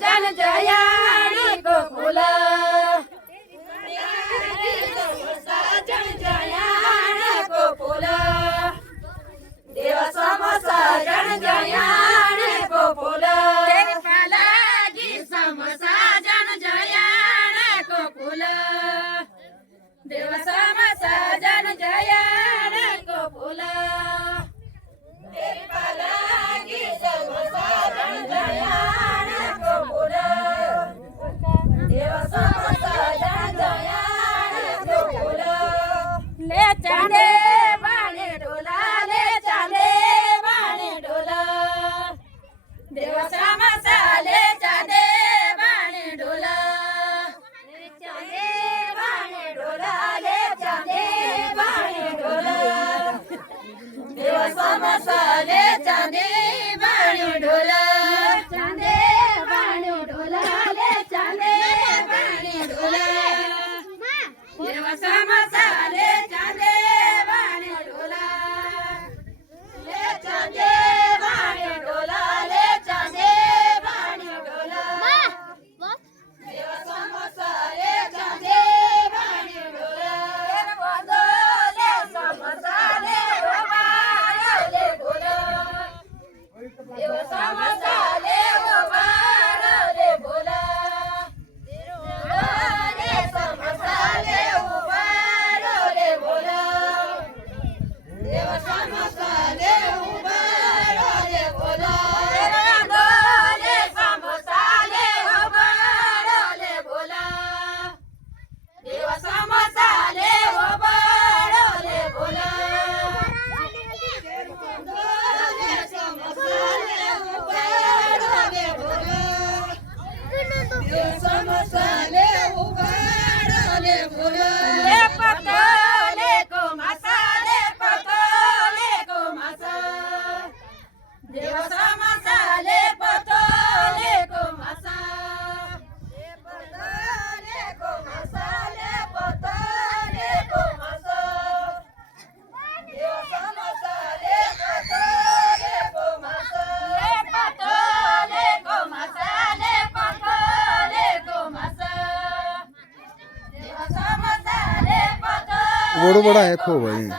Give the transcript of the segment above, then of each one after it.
जन जयाणी को फूल जन जयाणी को फूल देव समसा जन जयाणी को फूल पालागी समसा जन जयाणी को फूल देव समसा जन जयाणी को फूल पालागी समसा जन जयाणी को फूल देव समसा जन जयाणी को फूल ले चांदे बाणे डोला ले चांदे बाणे डोला देव समसा ले चांदे बाणे डोला ले चांदे बाणे डोला ले चांदे बाणे डोला देव समसा ले चांदे बाणे डोला चांदे बाणे डोला ले चांदे बाणे डोला देव समसा ले चांदे बाणे डोला ले चांदे बाणे डोला ले चांदे बाणे डोला देव समसा ले चांदे बाणे डोला ले समसा ले ले बोला देव समसा ले ले बोला ले समसा ले ले बोला देव समसा ले ले बोला ले समसा ले ले बोला देव समसा ले ले बोला समसाले उभारले बोले पकले को मसाले पकले को मसा देव समसाले पकले को मसा पकले को मसाले पकले को मसा देव समसाले पकले को मसा पकले को मसाले पकले को मसा देव समसाले पकले बड़ो बड़ा है खो भाई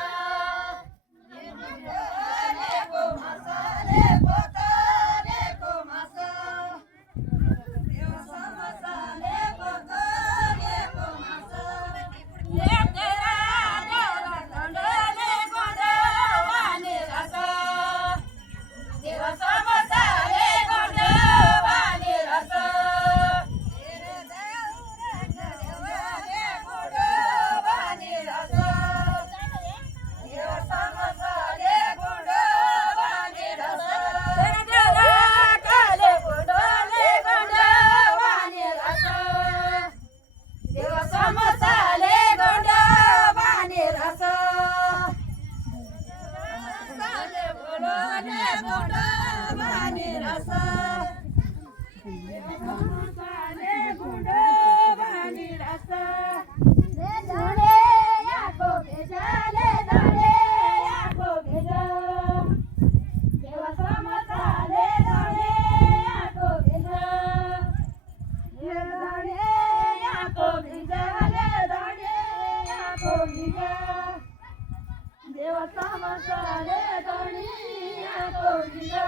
देव समसाले गणिया को भेजा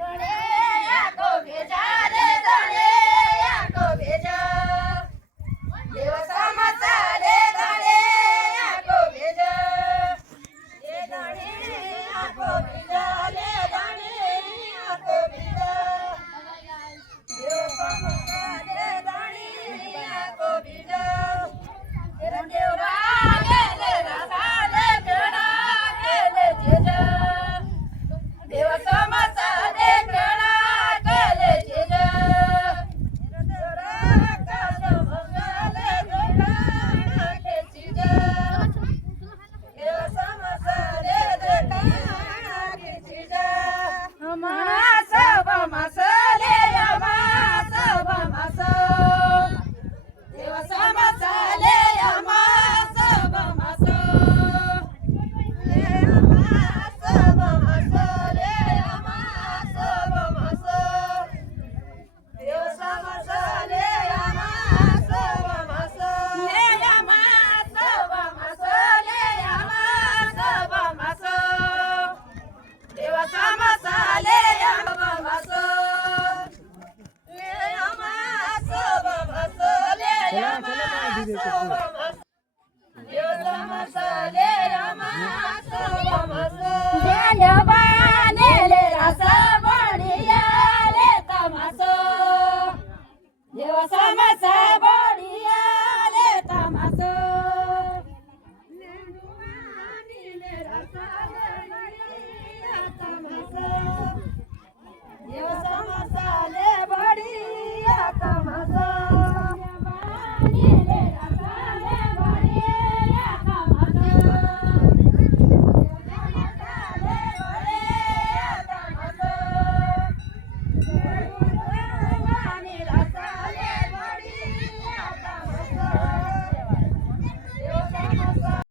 गणिया को भेजा रे गणिया को भेजा देव समसाले गणिया को भेजा ये गणिया को भेजा रे गणिया को भेजा देव समसाले गणिया को भेजा तेरा देवरा ले रासाले देव समसाले मसाले